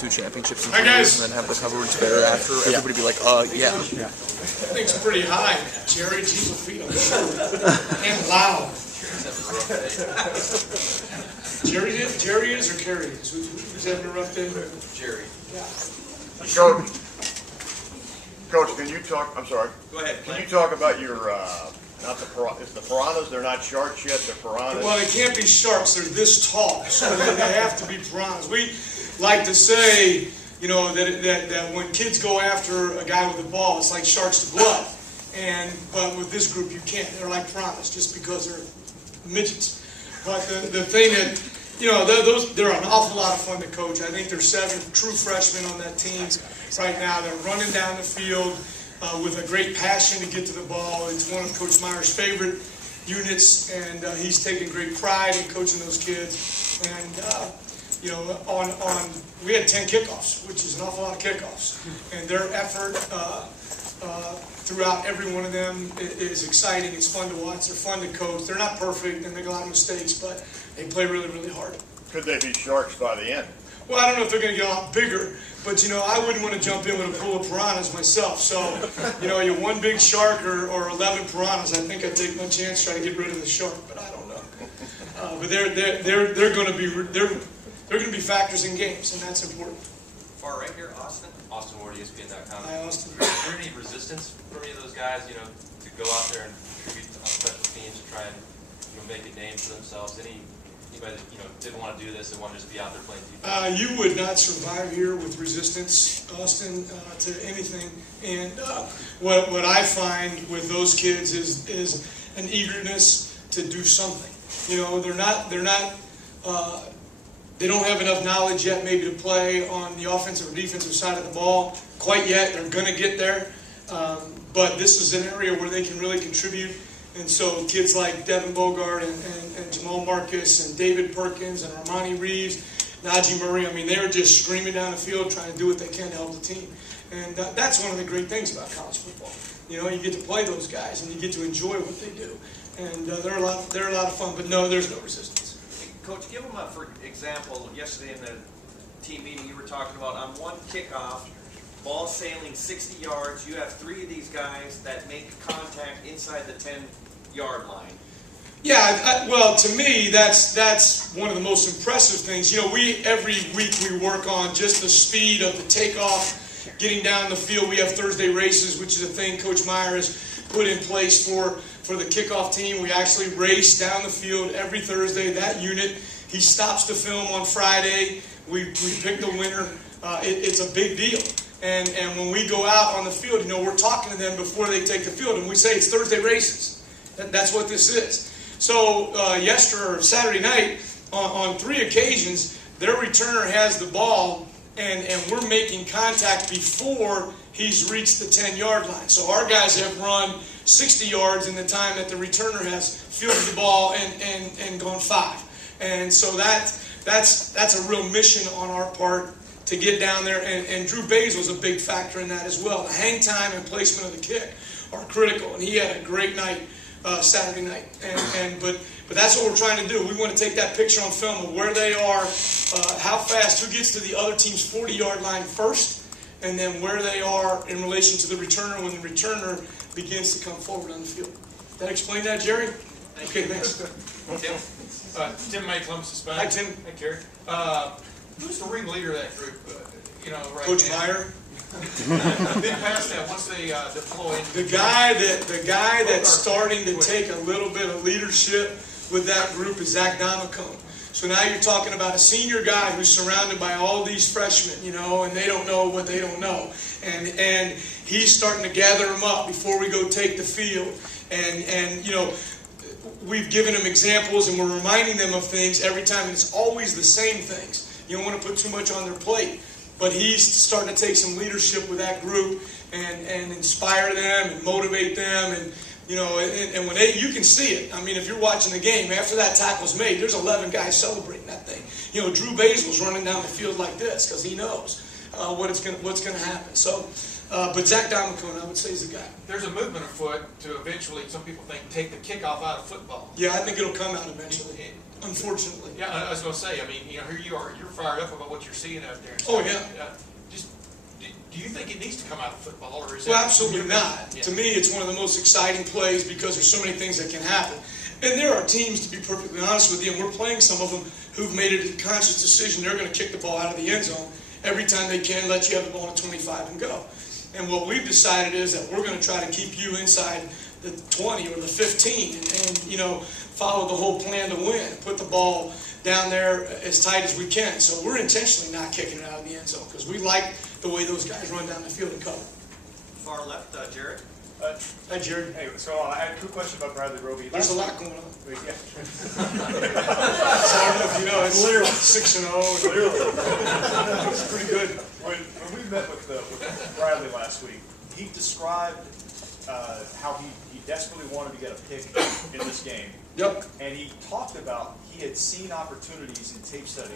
2 championships in 2 years and then have the coverage better after. Everybody be like, yeah. That thing's pretty high. Jerry, Jesus feet, I'm sure. And loud. Jerry is or Kerry is? Who's having a rough day? Jerry. Yeah. Coach, can you talk? I'm sorry. Go ahead. Can you talk about your not the it's the piranhas? They're not sharks yet. They're piranhas. Well, they can't be sharks. They're this tall, so they have to be piranhas. We like to say, you know, that when kids go after a guy with a ball, it's like sharks to blood. But with this group, you can't. They're like piranhas just because they're midgets. But the thing that, you know, they're an awful lot of fun to coach. I think there's 7 true freshmen on that team right now. They're running down the field with a great passion to get to the ball. It's one of Coach Meyer's favorite units, and he's taking great pride in coaching those kids. And you know, we had 10 kickoffs, which is an awful lot of kickoffs, and their effort throughout every one of them is exciting. It's fun to watch. They're fun to coach. They're not perfect. They make a lot of mistakes, but they play really, really hard. Could they be sharks by the end? Well, I don't know if they're going to get a lot bigger, but, you know, I wouldn't want to jump in with a pool of piranhas myself. So, you know, you're one big shark or 11 piranhas, I think I'd take my chance trying to get rid of the shark, but I don't know. But they're going to be factors in games, and that's important. Far right here, Austin. Austin Ward, ESPN.com. Hi, Austin. Is there any resistance from any of those guys, you know, to go out there and contribute on special teams to try and, you know, make a name for themselves? Anybody that, you know, didn't want to do this and wanted to just be out there playing defense? You would not survive here with resistance, Austin, to anything. And what I find with those kids is an eagerness to do something. You know, they don't have enough knowledge yet maybe to play on the offensive or defensive side of the ball quite yet. They're going to get there. But this is an area where they can really contribute. And so kids like Devin Bogart and Jamal Marcus and David Perkins and Armani Reeves, Najee Murray, I mean, they're just screaming down the field trying to do what they can to help the team. And that's one of the great things about college football. You know, you get to play those guys and you get to enjoy what they do. And they're a lot of fun, but no, there's no resistance. Coach, give them a, for example, yesterday in the team meeting you were talking about on one kickoff, ball sailing 60 yards, you have 3 of these guys that make contact inside the 10-yard line. Yeah, well, to me, that's one of the most impressive things. You know, every week we work on just the speed of the takeoff, getting down the field. We have Thursday races, which is a thing Coach Meyer has put in place for the kickoff team. We actually race down the field every Thursday. That unit, he stops the film on Friday. We pick the winner. It's a big deal. And when we go out on the field, you know, we're talking to them before they take the field, and we say it's Thursday races. That's what this is. So Saturday night, on 3 occasions, their returner has the ball, and we're making contact before he's reached the 10-yard line. So our guys have run 60 yards in the time that the returner has fielded the ball and gone 5. And so that's a real mission on our part to get down there. And Drew Basil's a big factor in that as well. The hang time and placement of the kick are critical, and he had a great night Saturday night. But that's what we're trying to do. We want to take that picture on film of where they are, how fast, who gets to the other team's 40-yard line first, and then where they are in relation to the returner when the returner begins to come forward on the field. Did that explain that, Jerry? Okay, thanks. Tim May, Columbus Dispatch. Hi, Tim. Hey, Kerry. Who's the ringleader of that group? You know, right Coach now? Meyer. Then past that, once they deploy. The guy that's starting to take a little bit of leadership with that group is Zach Domicone. So now you're talking about a senior guy who's surrounded by all these freshmen, you know, and they don't know what they don't know. And he's starting to gather them up before we go take the field. And you know, we've given them examples and we're reminding them of things every time, and it's always the same things. You don't want to put too much on their plate. But he's starting to take some leadership with that group and inspire them and motivate them. And, you know, and when you can see it. I mean, if you're watching the game, after that tackle's made, there's 11 guys celebrating that thing. You know, Drew Basil's running down the field like this because he knows what's going to happen. So, but Zach Domicone, I would say, is the guy. There's a movement afoot to eventually, some people think, take the kickoff out of football. Yeah, I think it'll come out eventually. unfortunately. Yeah, I was gonna say, I mean, you know, here you are, you're fired up about what you're seeing out there. Oh, yeah. Just, do you think it needs to come out of football, or is Well, that? absolutely not. Yeah. To me, it's one of the most exciting plays because there's so many things that can happen. And there are teams, to be perfectly honest with you, and we're playing some of them who've made a conscious decision they're going to kick the ball out of the end zone every time they can, let you have the ball at 25 and go. And what we've decided is that we're going to try to keep you inside the 20 or the 15 and you know, follow the whole plan to win. Put the ball down there as tight as we can. So we're intentionally not kicking it out of the end zone because we like the way those guys run down the field and cover. Far left, Jared. Hi, Jared. Hey, so I had a quick question about Bradley Roby. There's a lot going on. Yeah. So I don't know if you know, it's literally 6-0. Literally. It's pretty good. When we met with Bradley last week, he described how he desperately wanted to get a pick in this game. Yep. And he talked about he had seen opportunities in tape study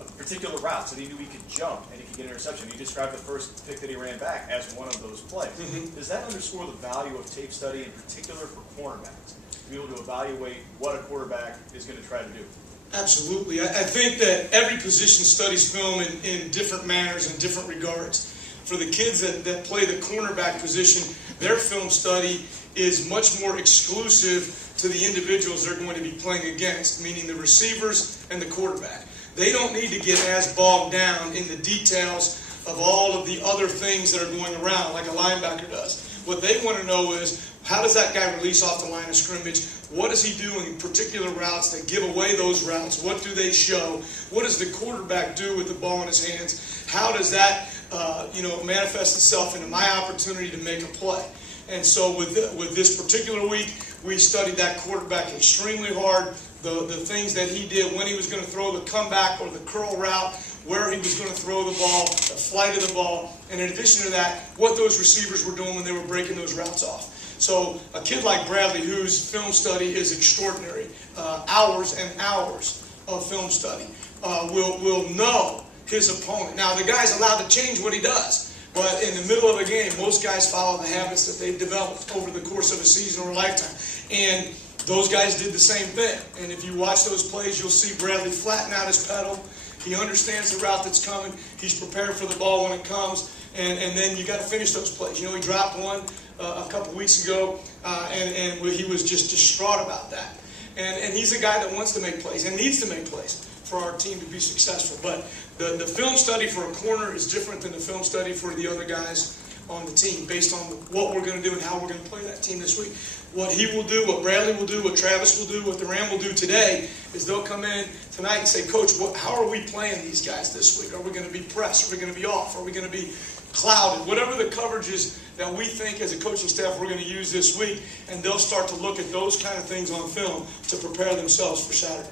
of particular routes that he knew he could jump and he could get an interception. He described the first pick that he ran back as one of those plays. Mm-hmm. Does that underscore the value of tape study, in particular for cornerbacks, to be able to evaluate what a quarterback is going to try to do? Absolutely. I think that every position studies film in different manners and different regards. For the kids that play the cornerback position, their film study is much more exclusive to the individuals they're going to be playing against, meaning the receivers and the quarterback. They don't need to get as bogged down in the details of all of the other things that are going around like a linebacker does. What they want to know is, how does that guy release off the line of scrimmage? What does he do in particular routes that give away those routes? What do they show? What does the quarterback do with the ball in his hands? How does that manifest itself into my opportunity to make a play? And so with this particular week, we studied that quarterback extremely hard, the things that he did when he was going to throw the comeback or the curl route, where he was going to throw the ball, the flight of the ball, and in addition to that, what those receivers were doing when they were breaking those routes off. So a kid like Bradley, whose film study is extraordinary, hours and hours of film study, will know his opponent. Now, the guy's allowed to change what he does, but in the middle of a game, most guys follow the habits that they've developed over the course of a season or a lifetime. And those guys did the same thing. And if you watch those plays, you'll see Bradley flatten out his pedal. He understands the route that's coming. He's prepared for the ball when it comes. And then you got to finish those plays. You know, he dropped one a couple weeks ago, and he was just distraught about that. And he's a guy that wants to make plays and needs to make plays for our team to be successful. But the film study for a corner is different than the film study for the other guys on the team, based on what we're going to do and how we're going to play that team this week. What he will do, what Bradley will do, what Travis will do, what the Ram will do today is they'll come in tonight and say, Coach, how are we playing these guys this week? Are we going to be pressed? Are we going to be off? Are we going to be clouded? Whatever the coverage is that we think as a coaching staff we're going to use this week, and they'll start to look at those kind of things on film to prepare themselves for Saturday.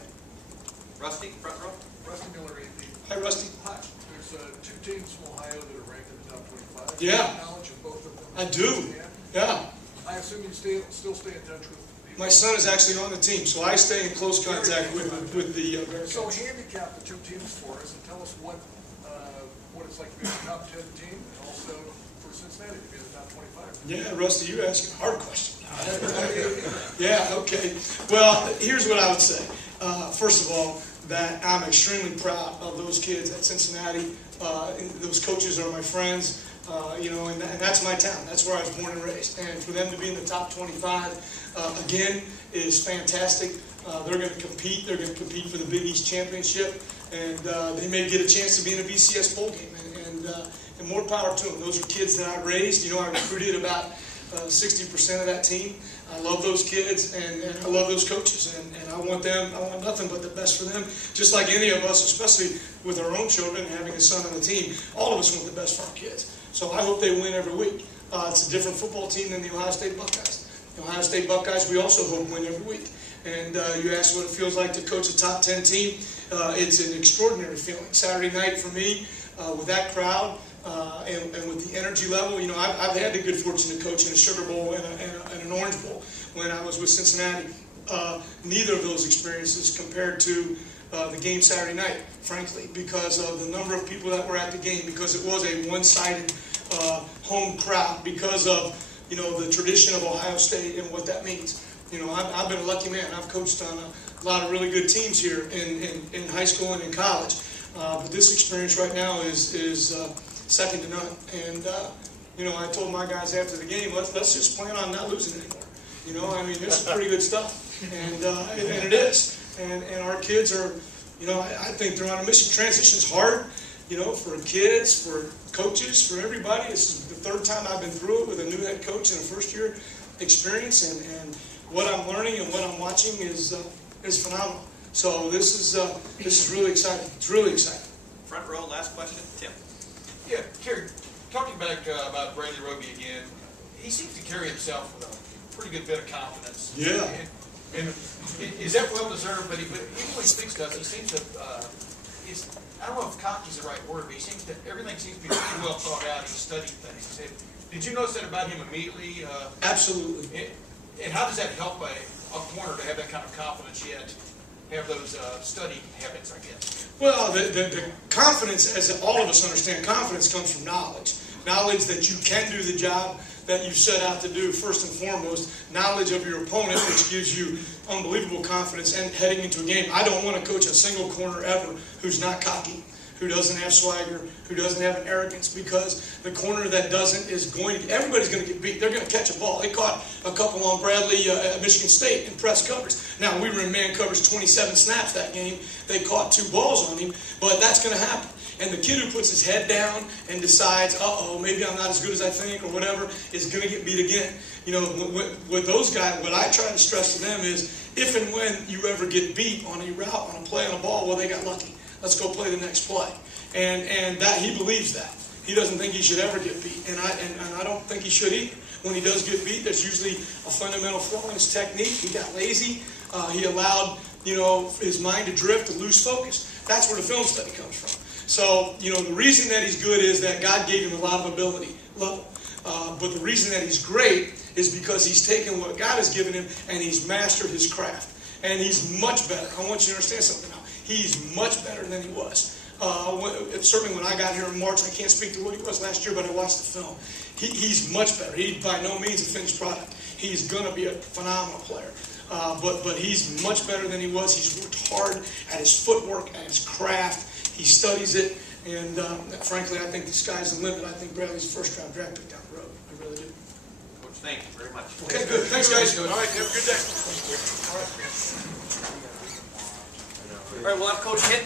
Rusty, front row. Rusty Miller, AP. Hi, Rusty. Hi. There's two teams from Ohio that are ranked in the top 25. Yeah. Do you have knowledge of both of them? I do. Yeah. I assume you still stay in touch with the... My son is actually on the team, so I stay in close contact with the So Bearcats. handicap the two teams for us and tell us what it's like to be a top 10 team, and also for Cincinnati to be in the top 25. Yeah, Rusty, you're asking a hard question. Yeah, okay. Well, here's what I would say. First of all, that I'm extremely proud of those kids at Cincinnati. Those coaches are my friends. And that's my town. That's where I was born and raised. And for them to be in the top 25, again, is fantastic. They're going to compete. They're going to compete for the Big East Championship. And they may get a chance to be in a BCS bowl game. And more power to them. Those are kids that I raised. I recruited about 60% of that team. I love those kids, and I love those coaches, and I want nothing but the best for them, just like any of us, especially with our own children, having a son on the team. All of us want the best for our kids. So I hope they win every week. It's a different football team than the Ohio State Buckeyes. The Ohio State Buckeyes, we also hope win every week. And you ask what it feels like to coach a top 10 team. It's an extraordinary feeling. Saturday night for me, with that crowd, and with the energy level, I've had the good fortune to coach in a Sugar Bowl and an Orange Bowl when I was with Cincinnati. Neither of those experiences compared to the game Saturday night, frankly, because of the number of people that were at the game, because it was a one-sided home crowd, because of the tradition of Ohio State and what that means. I've been a lucky man. I've coached on a lot of really good teams here in high school and in college. But this experience right now is second to none. And you know, I told my guys after the game, let's just plan on not losing anymore. You know, I mean, this is pretty good stuff, and it is. And our kids are, you know, I think they're on a mission. Transition's hard, you know, for kids, for coaches, for everybody. This is the third time I've been through it with a new head coach in a first-year experience, and what I'm learning and what I'm watching is phenomenal. So this is really exciting. It's really exciting. Front row, last question, Tim. Yeah, Kerry, talking back about Bradley Roby again, he seems to carry himself with a pretty good bit of confidence. Yeah. And is that well deserved? But even when he speaks to us, he seems to. I don't know if cocky is the right word, but he seems to. Everything seems to be pretty well thought out. He studied things. Did you notice that about him immediately? Absolutely. And how does that help a corner to have that kind of confidence yet have those study habits, I guess? Well, the confidence, as all of us understand, confidence comes from knowledge. Knowledge that you can do the job that you set out to do, first and foremost. Knowledge of your opponent, which gives you unbelievable confidence and heading into a game. I don't want to coach a single corner ever who's not cocky, who doesn't have swagger, who doesn't have an arrogance, because the corner that doesn't is going to, everybody's going to get beat. They're going to catch a ball. They caught a couple on Bradley at Michigan State in press coverage. Now, we were in man coverage 27 snaps that game. They caught 2 balls on him, but that's going to happen. And the kid who puts his head down and decides, uh-oh, maybe I'm not as good as I think or whatever, is going to get beat again. You know, with those guys, what I try to stress to them is, if and when you ever get beat on a route, on a play, on a ball, well, they got lucky. Let's go play the next play. And that he believes that. He doesn't think he should ever get beat. And I don't think he should either. When he does get beat, there's usually a fundamental flaw in his technique. He got lazy. He allowed, you know, his mind to drift, to lose focus. That's where the film study comes from. So, you know, the reason that he's good is that God gave him a lot of ability level. But the reason that he's great is because he's taken what God has given him and he's mastered his craft. And he's much better. I want you to understand something now. He's much better than he was. Certainly when I got here in March, I can't speak to what he was last year, but I watched the film. He's much better. He's by no means a finished product. He's going to be a phenomenal player. But he's much better than he was. He's worked hard at his footwork, at his craft. He studies it. And frankly, I think the sky's the limit. I think Bradley's first-round draft pick down the road. I really do. Coach, thank you very much. Okay, good. Thanks, guys. All right, have a good day. All right, we'll have Coach hit